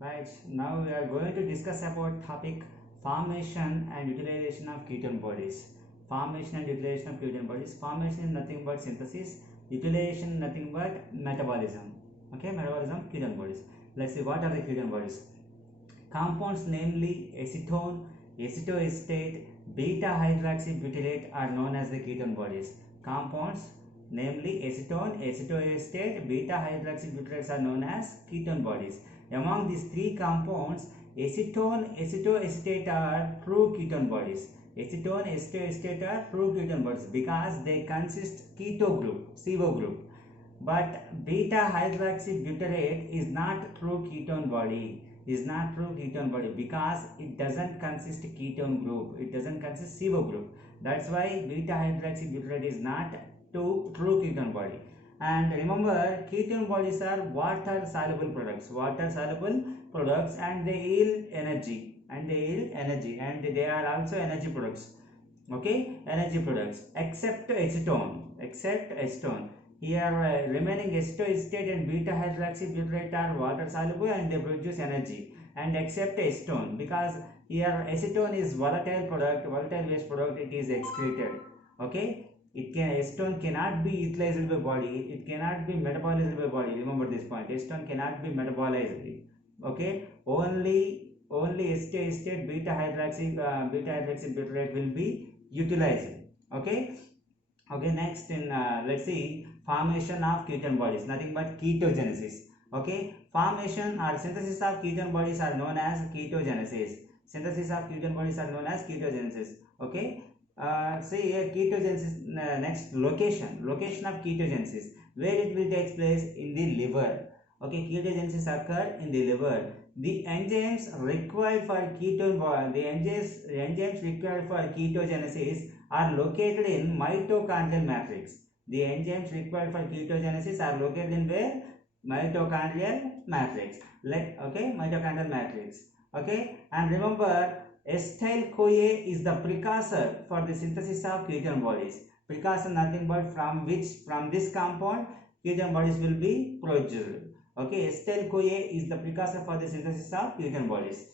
Right, now we are going to discuss about topic formation and utilization of ketone bodies. Formation and utilization of ketone bodies. Formation is nothing but synthesis. Utilization nothing but metabolism. Okay, metabolism, ketone bodies. Let's see what are the ketone bodies. Compounds namely acetone, acetoacetate, beta hydroxybutyrate are known as the ketone bodies. Compounds namely acetone, acetoacetate, beta hydroxybutyrates are known as ketone bodies. Among these three compounds, acetone, acetoacetate are true ketone bodies. Acetone, acetoacetate are true ketone bodies because they consist keto group, CO group. But beta hydroxybutyrate is not true ketone body. Because it doesn't consist ketone group. It doesn't consist CO group. That's why beta hydroxybutyrate is not true ketone body. And remember, ketone bodies are water soluble products. And they yield energy. And they are also energy products. Okay, energy products except acetone. Here remaining acetoacetate and beta hydroxybutyrate are water soluble and they produce energy, and except acetone, because here acetone is volatile waste product, it is excreted. Okay, acetone cannot be utilized by body, it cannot be metabolized by body. Remember this point, acetone cannot be metabolized. Okay, only acetoacetate, beta hydroxybutyrate will be utilized. Okay, next in let's see formation of ketone bodies, nothing but ketogenesis. Okay, formation or synthesis of ketone bodies are known as ketogenesis. Okay, see here ketogenesis, next location of ketogenesis, where it will take place in the liver. Okay, ketogenesis occur in the liver. The enzymes required for ketogenesis are located in mitochondrial matrix. The enzymes required for ketogenesis are located in where? Mitochondrial matrix. Mitochondrial matrix. Okay, and remember, acetyl-CoA is the precursor for the synthesis of ketone bodies. Precursor nothing but from this compound ketone bodies will be produced. Okay, acetyl-CoA is the precursor for the synthesis of ketone bodies.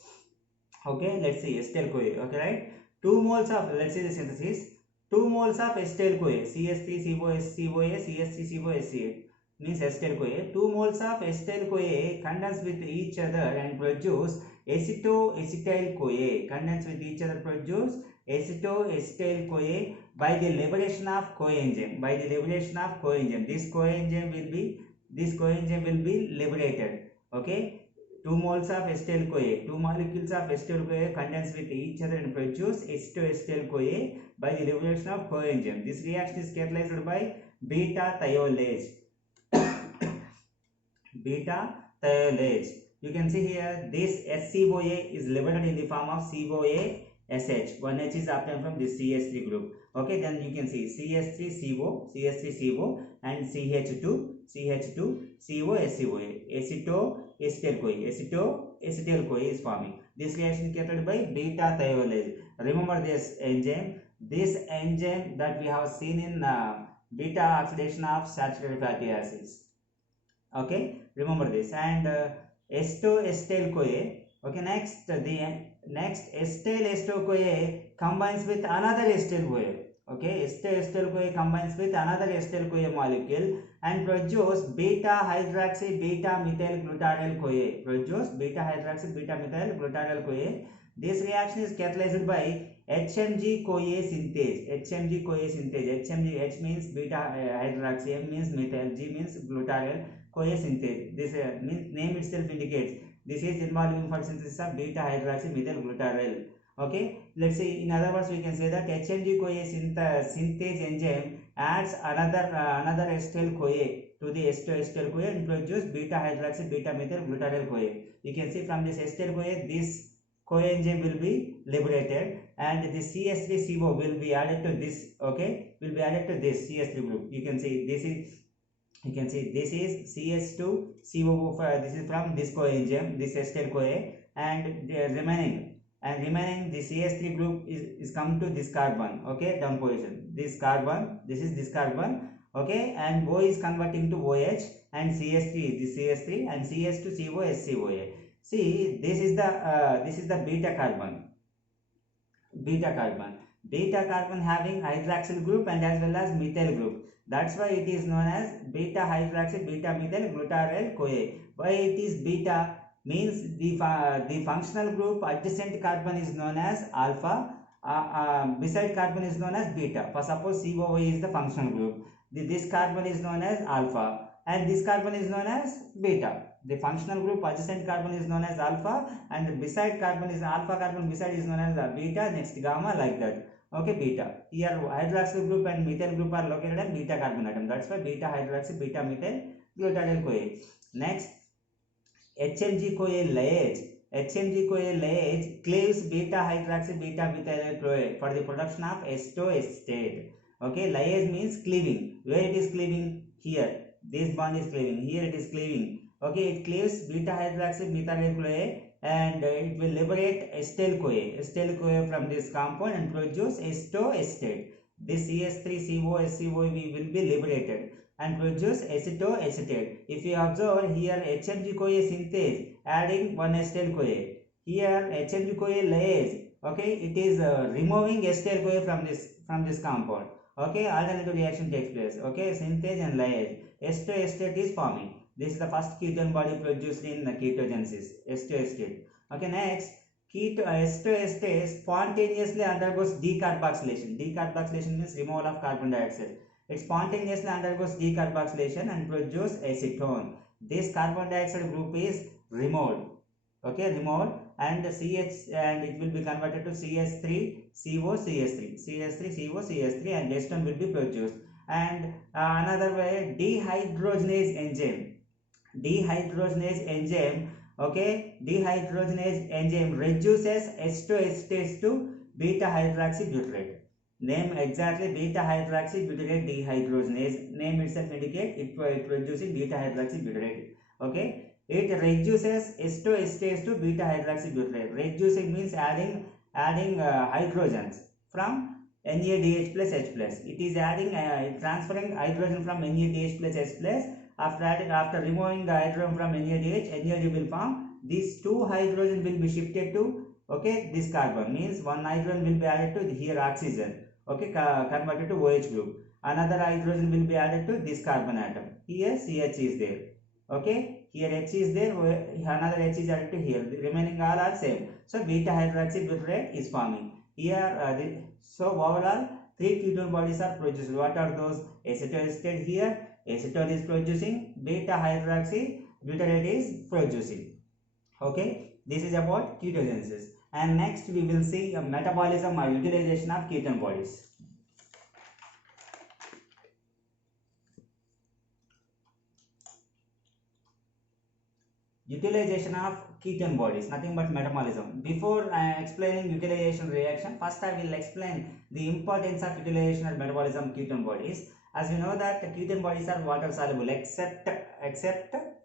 Okay, let's see acetyl-CoA. Okay, right? 2 moles of, let's see the synthesis. 2 moles of acetyl-CoA, CH3COA, CH3COA means acetyl-CoA. 2 moles of acetyl-CoA condense with each other and produce acetoacetyl-CoA. By the liberation of coenzyme. This coenzyme will be liberated. Okay. 2 moles of acetyl-CoA, 2 molecules of acetyl-CoA condense with each other and produce acetoacetyl-CoA by the liberation of coenzyme. This reaction is catalyzed by beta thiolase. You can see here this SCOA is liberated in the form of COA-SH. 1H is obtained from this CH3 group. Okay, then you can see CH3CO and CH2COSCOA. Acetoacetyl-CoA is forming. This reaction is carried by beta thiolase. Remember this enzyme that we have seen in beta oxidation of saturated fatty acids. Okay, remember this. And acetoacetyl-CoA. Okay, next acetyl-CoA combines with another acetyl-CoA. Okay, acetyl-CoA combines with another acetyl-CoA molecule and produce beta hydroxy-beta-methyl-glutarallyl-CoA. This reaction is catalyzed by HMG-CoA synthase. H means beta hydroxy, M means methyl, G means glutarallyl CoA synthase. This means name itself indicates this is involving for synthesis of beta hydroxy methyl glutarallyl. Okay, let's see, in other words we can say that HMG-CoA synthase enzyme adds another acetyl-CoA to the acetoacetyl-CoA and produce beta hydroxy beta-methyl glutarallyl-CoA. You can see from this acetyl-CoA this coenzyme will be liberated and the CH3CO will be added to this. Okay, will be added to this CH3 group. You can see this is CH2CO. This is from this coenzyme, this acetyl-CoA, and the remaining the CH3 group is come to this carbon. Okay, down position. This is this carbon. Okay, and O is converting to OH and CH3 is the CH3 and CH2CO SCOA. See, this is the beta carbon. Beta carbon. Beta carbon having hydroxyl group and as well as methyl group. That's why it is known as beta hydroxy beta methyl glutaryl CoA. Why it is beta? Means the functional group adjacent carbon is known as alpha. Beside carbon is known as beta. For suppose COA is the functional group. This carbon is known as alpha and this carbon is known as beta. The functional group adjacent carbon is known as alpha and beside carbon is alpha carbon beside is known as beta, next gamma, like that. Okay, beta. Here hydroxyl group and methyl group are located in beta carbon atom. That's why beta hydroxy beta methyl glutaryl CoA. Next, HMG CoA liase. HMG CoA liase cleaves beta hydroxy beta methyl CoA for the production of acetate. Okay, liase means cleaving. Where it is cleaving? Here. This bond is cleaving. Here it is cleaving. Okay, it cleaves beta hydroxy methyl CoA and it will liberate acetyl-CoA from this compound and produce acetoacetate. This CH3CO SCOV will be liberated and produce acetoacetate. If you observe here HMG-CoA synthase adding one acetyl-CoA. Here HMG-CoA liase, okay, it is removing acetyl-CoA from this compound. Okay, alternative reaction takes place. Okay, synthase and liase. Acetoacetate is forming. This is the first ketone body produced in ketogenesis, acetoacetate. Okay, next, acetoacetate spontaneously undergoes decarboxylation. Decarboxylation means removal of carbon dioxide. It spontaneously undergoes decarboxylation and produces acetone. This carbon dioxide group is removed. Okay, removed and CH and it will be converted to CH3CO CH3 and acetone will be produced. And another way, dehydrogenase enzyme, okay, dehydrogenase enzyme reduces acetoacetate to beta hydroxybutyrate. Name exactly beta hydroxybutyrate dehydrogenase. Name itself indicate it producing beta hydroxybutyrate. Okay, it reduces acetoacetate to beta hydroxybutyrate. Reducing means adding hydrogens from NADH plus H plus. It is adding transferring hydrogen from NADH plus H plus. After removing the hydrogen from NADH, NAD will form. These two hydrogen will be shifted to, okay, this carbon. Means one hydrogen will be added to here oxygen. Okay, converted to OH group. Another hydrogen will be added to this carbon atom. Here CH is there. Okay, here H is there. Another H is added to here. The remaining all are same. So beta hydroxybutyrate is forming. Here so overall 3 ketone bodies are produced. What are those? Acetoacetate here. Acetone is producing, beta hydroxybutyrate is producing. Okay, this is about ketogenesis. And next we will see a metabolism or utilization of ketone bodies. Utilization of ketone bodies, nothing but metabolism. Before explaining utilization reaction, first I will explain the importance of utilization or metabolism of ketone bodies. As we know that ketone bodies are water soluble except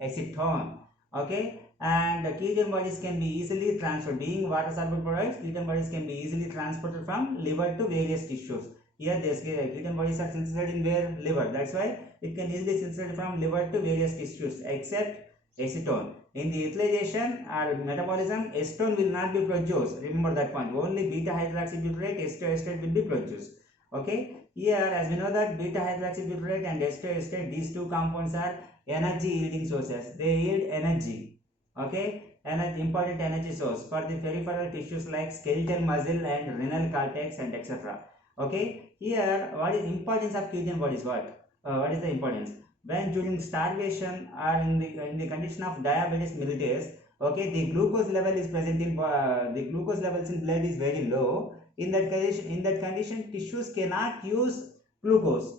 acetone. Okay, and ketone bodies can be easily transferred. Being water soluble products, ketone bodies can be easily transported from liver to various tissues. Here this ketone bodies are synthesized in where? Liver. That's why it can easily synthesized from liver to various tissues except acetone. In the utilization or metabolism, acetone will not be produced. Remember that point. Only beta hydroxybutyrate, acetoacetate will be produced. Okay. Here, as we know that beta hydroxybutyrate and acetoacetate, these two compounds are energy yielding sources. They yield energy. Okay. Important energy source for the peripheral tissues like skeletal muscle and renal cortex and etc. Okay. Here, what is importance of ketone bodies? What is the importance? When during starvation or in the condition of diabetes mellitus, okay, the glucose level is present in the glucose levels in blood is very low. In that condition, tissues cannot use glucose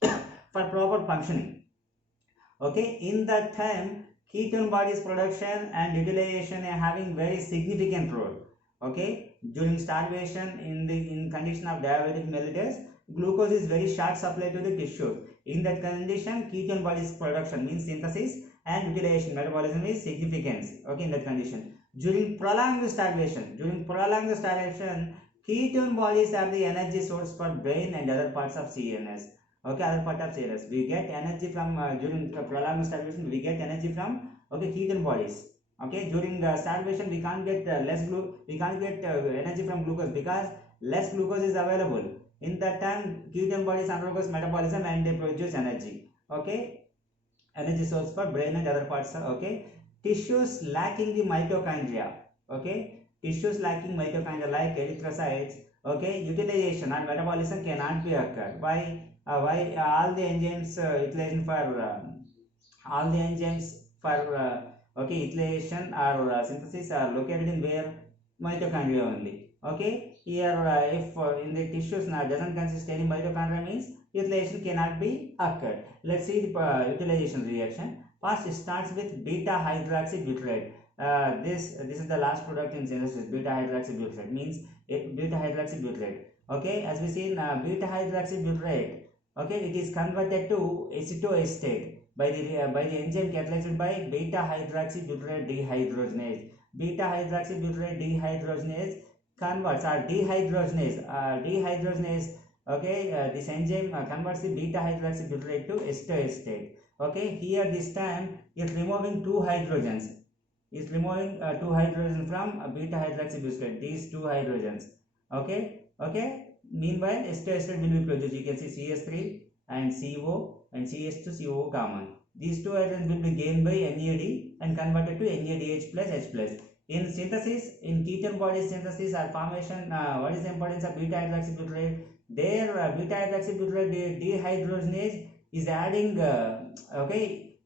for proper functioning. Okay, in that time, ketone bodies production and utilization are having very significant role. Okay, during starvation in condition of diabetic mellitus, glucose is very short supply to the tissue. In that condition, ketone bodies production means synthesis and utilization metabolism is significance. Okay, in that condition, during prolonged starvation, ketone bodies are the energy source for brain and other parts of CNS. Okay, other part of CNS. We get energy from during prolonged starvation. We get energy from ketone bodies. Okay, during starvation we can't get energy from glucose because less glucose is available. In that time, ketone bodies undergoes metabolism and they produce energy. Okay, energy source for brain and other parts. Okay, tissues lacking the mitochondria. Okay, tissues lacking mitochondria like erythrocytes. Okay, utilization and metabolism cannot be occurred. Why all the enzymes utilization for all the enzymes for okay utilization or synthesis are located in where mitochondria only. Okay, here if in the tissues now doesn't consist any mitochondria means utilization cannot be occurred. Let's see the utilization reaction. First, it starts with beta hydroxybutyrate. This is the last product in synthesis. Beta hydroxybutyrate means beta hydroxybutyrate. Okay, as we see in beta hydroxybutyrate, okay, it is converted to acetoacetate by the enzyme catalyzed by beta hydroxybutyrate dehydrogenase. Beta hydroxybutyrate dehydrogenase converts or dehydrogenase. Okay, this enzyme converts the beta hydroxybutyrate to acetoacetate. Okay, here this time it's removing two hydrogens. It's removing two hydrogens from beta hydroxybutyrate. These two hydrogens. Okay. Meanwhile, acetoacetate will be produced. You can see CS3 and CO and CS2CO common. These two hydrogens will be gained by NAD and converted to NADH plus H plus. In synthesis, in ketone body synthesis or formation, what is the importance of beta hydroxybutyrate? There, beta hydroxybutyrate dehydrogenase is adding,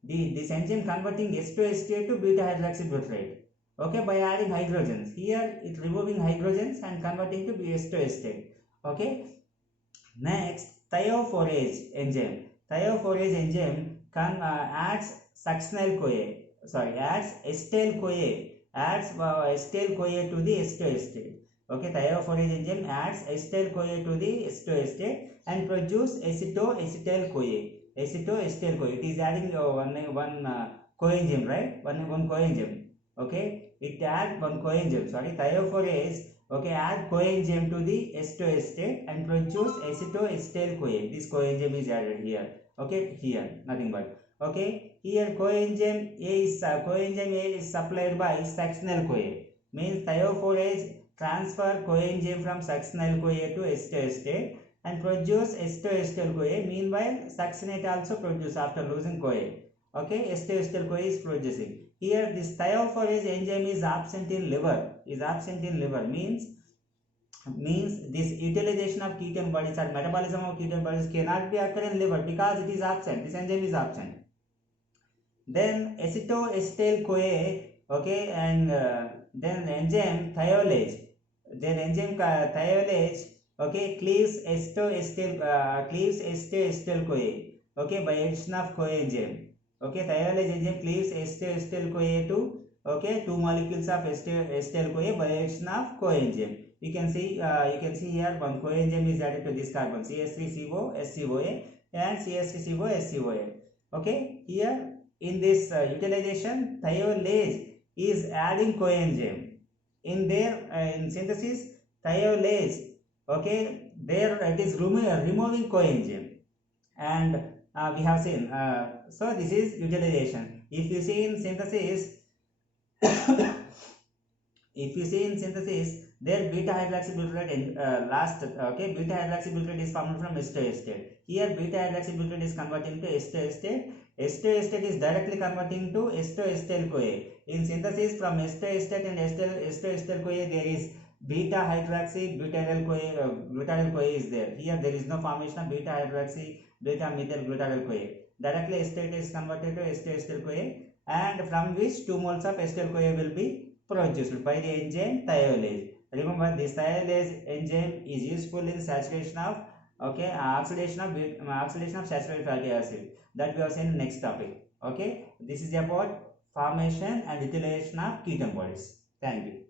this enzyme converting acetoacetate to beta hydroxybutyrate. Okay, by adding hydrogens. Here, it's removing hydrogens and converting to acetoacetate. Okay. Next, thiophorase enzyme. Thiophorase enzyme adds succinyl-CoA. Adds acetyl-CoA. Adds acetyl-CoA to the acetoacetate. Okay, thiophorase enzyme adds acetyl-CoA to the acetoacetate and produce acetyl-CoA. Acetyl-CoA. It is adding one coenzyme, right? One coenzyme. Okay, it adds one coenzyme. Thiophorase. Okay, add coenzyme to the acetoacetate and produce acetoacetyl-CoA. This coenzyme is added here. Okay, here nothing but. Okay, here coenzyme A is supplied by succinyl-CoA. Means thiophorase transfer coenzyme from succinyl-CoA to acetoacetate and produce acetoacetyl-CoA. Meanwhile, succinate also produce after losing CoA. Okay, acetoacetyl-CoA is producing. Here, this thiophorase enzyme is absent in liver. Means this utilization of ketone bodies or metabolism of ketone bodies cannot be occurred in liver because it is absent. This enzyme is absent. Then acetoacetyl-CoA. Okay, and then enzyme thiolase. Okay, cleaves acetoacetyl-CoA. Okay, by addition of coenzyme. Okay, thiolase enzyme cleaves acetoacetyl-CoA to two molecules of acetyl-CoA by addition of coenzyme. You can see here one coenzyme is added to this carbon, CS3CO SCOA and CS3CO SCOA. Okay, here in this utilization, thiolase is adding coenzyme. In synthesis, thiolase, okay, there it is removing coenzyme, and we have seen. So this is utilization. If you see in synthesis, there beta hydroxybutyrate beta hydroxybutyrate is formed from acetoacetate. Here beta hydroxybutyrate is converting to acetoacetate. Acetoacetate is directly converting to acetoacetyl-CoA. In synthesis from acetoacetate and acetoacetyl-CoA, there is beta hydroxybutyryl-CoA is there. Here there is no formation of beta hydroxy beta methyl glutaryl-CoA. Directly acetate is converted to acetoacetyl-CoA, and from which 2 moles of acetyl-CoA will be produced by the enzyme thiolase. Remember, this thiolase enzyme is useful in saturation of oxidation of saturated fatty acid. That we have seen in next topic. Okay, this is about formation and utilization of ketone bodies. Thank you.